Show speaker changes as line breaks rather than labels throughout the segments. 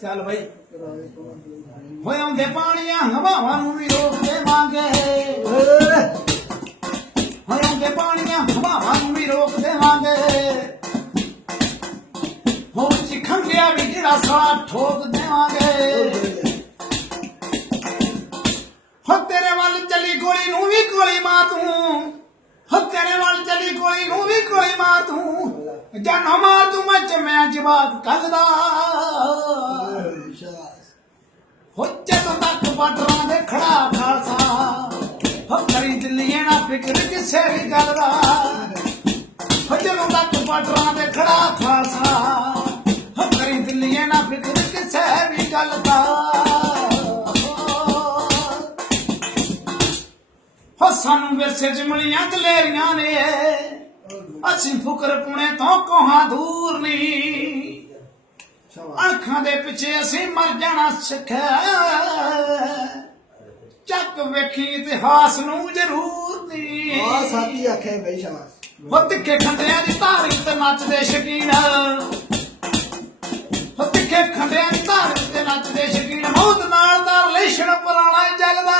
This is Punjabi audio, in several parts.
ਚੱਲ ਬਈ। ਹੋਏ ਆਉਂਦੇ ਪਾਣੀਆਂ, ਹਵਾਵਾਂ ਨੂੰ ਵੀ ਰੋਕ ਦੇਵਾਂਗੇ ਹੋਏ ਆਉਂਦੇ ਪਾਣੀਆਂ, ਹਵਾਵਾਂ ਨੂੰ ਵੀ ਰੋਕ ਦੇਵਾਂਗੇ ਹੋ ਚਿਖੰਗਿਆ ਵੀ ਜਿਹੜਾ ਸਾਹ ਠੋਕ ਦੇਵਾਂਗੇ। ਹੋ ਤੇਰੇ ਵੱਲ ਚਲੀ ਗੋਲੀ ਨੂੰ ਵੀ ਗੋਲੀ ਮਾਰ ਤੂੰ ਹੋ ਤੇਰੇ ਵੱਲ ਚਲੀ ਗੋਲੀ ਨੂੰ ਵੀ ਗੋਲੀ ਮਾਰ ਤੂੰ ਜਾਨੋ ਤੂੰ ਮੈਂ ਚਮਿਆ ਜਵਾਬ ਕੱਲਦਾ ਹੋ ਜਦੋਂ ਤੱਕ ਬਾਰਡਰਾਂ ਦੇ ਖੜਾ ਖਾਲਸਾ। ਹੋ ਕਰੀ ਦਿੱਲੀ ਨਾ ਫਿਕਰ ਕਿਸੇ ਵੀ ਗੱਲ ਦਾ। ਹੋ ਜਦੋਂ ਤੱਕ ਬਾਰਡਰਾਂ ਦੇ ਖੜਾ ਖਾਲਸਾ। ਹੋ ਕਰੀ ਦਿੱਲੀ ਨਾ ਫਿਕਰ ਕਿਸੇ ਵੀ ਗੱਲ ਦਾ। ਹੋ ਸਾਨੂੰ ਵਿਰਸੇ ਜਮਲੀਆਂ ਦਲੇਰੀਆਂ ਨੇ। ਅਸੀਂ ਫੁਕਰ ਪੁਣੇ ਤੋਂ ਕੋਹਾਂ ਦੂਰ ਨਹੀਂ। ਅੱਖਾਂ ਦੇ ਪਿੱਛੇ ਅਸੀਂ ਮਰ ਜਾਣਾ ਸਿੱਖਿਆ ਚੱਕ ਵੇਖੀ ਇਤਿਹਾਸ ਨੂੰ ਜ਼ਰੂਰ ਦੀ
ਆ ਸਾਥੀ ਆਖੇ ਬਈ ਸ਼ਾਬਾਸ਼।
ਹੋ ਤਿੱਖੇ ਖੰਡਿਆਂ ਦੀ ਧਾਰੀ ਤੇ ਨੱਚਦੇ ਸ਼ਕੀਨ। ਹੋ ਤਿੱਖੇ ਖੰਡਿਆਂ ਦੀ ਧਾਰੀ ਤੇ ਨੱਚਦੇ ਸ਼ਕੀਨ। ਮੌਤ ਨਾਲ ਦਾ ਰਿਲੇਸ਼ਨ ਪੁਰਾਣਾ ਚੱਲਦਾ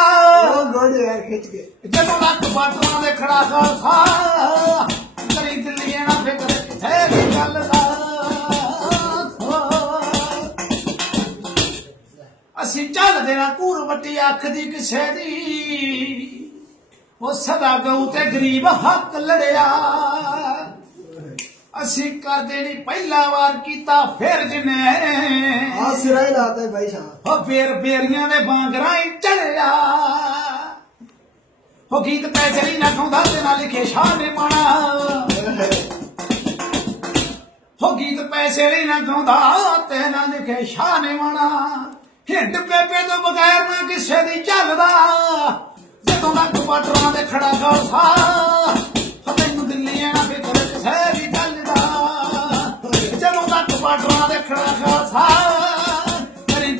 ਉਹ ਗੋੜੇ ਖਿੱਚ ਕੇ।
ਜਦੋਂ ਤੱਕ ਬਾਟਲਾਂ ਦੇ ਖੜਾ ਖਾਲਸਾ ਅਸੀਂ ਚੱਲਦੇ ਨਾ ਕੂਰ ਵੱਟੀ ਅੱਖ ਦੀ ਕਿਸੇ ਦੀ। ਉਹ ਸਦਾ ਗਊ ਤੇ ਗਰੀਬ ਹੱਕ ਲੜਿਆ। ਅਸੀਂ ਕਰਦੇ ਨਹੀਂ ਪਹਿਲਾ ਵਾਰ ਕੀਤਾ ਫਿਰ ਜਿਨੇ।
ਆ ਸਿਰਾ ਹੀ ਲਾਤਾ ਸ਼ਾਬਾਸ਼
ਹੋ ਫੇਰ ਬੇਰੀਆਂ ਦੇ ਬਾਂਗਰਾਂ ਹੀ ਚੜਿਆ ਹੋ ਗੀਤ ਪੈਸਰੀ ਨਾ ਖਾਉਂਦਾ ਤੇ ਨਾ ਲਿਖੇ ਸ਼ਾਹ ਨੇ ਮਾਣਾ ਹੋ ਗੀਤ ਪੈਸੇ ਲਈ ਨਾ ਗਾਉਂਦਾ ਤੇ ਨਾ ਲਿਖੇ ਸ਼ਾਹ ਨੇ ਮਾਣਾ ਹਿੰਡ ਪੇਪੇ ਤੋਂ ਬਗੈਰ ਨਾ ਕਿਸੇ ਦੀ ਚੱਲਦਾ ਜਦੋਂ ਲੱਗ ਪਟਰਾਂ ਦੇ ਦਿੱਲੀ ਆਣਾ ਫਿਕਰ ਜਦੋਂ ਲੱਗ ਪਟਰਾਂ ਦੇ ਖੜਾ ਖਾਲਸਾ ਤੇਰੀ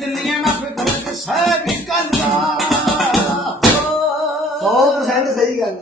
ਸਹੀ ਗੱਲ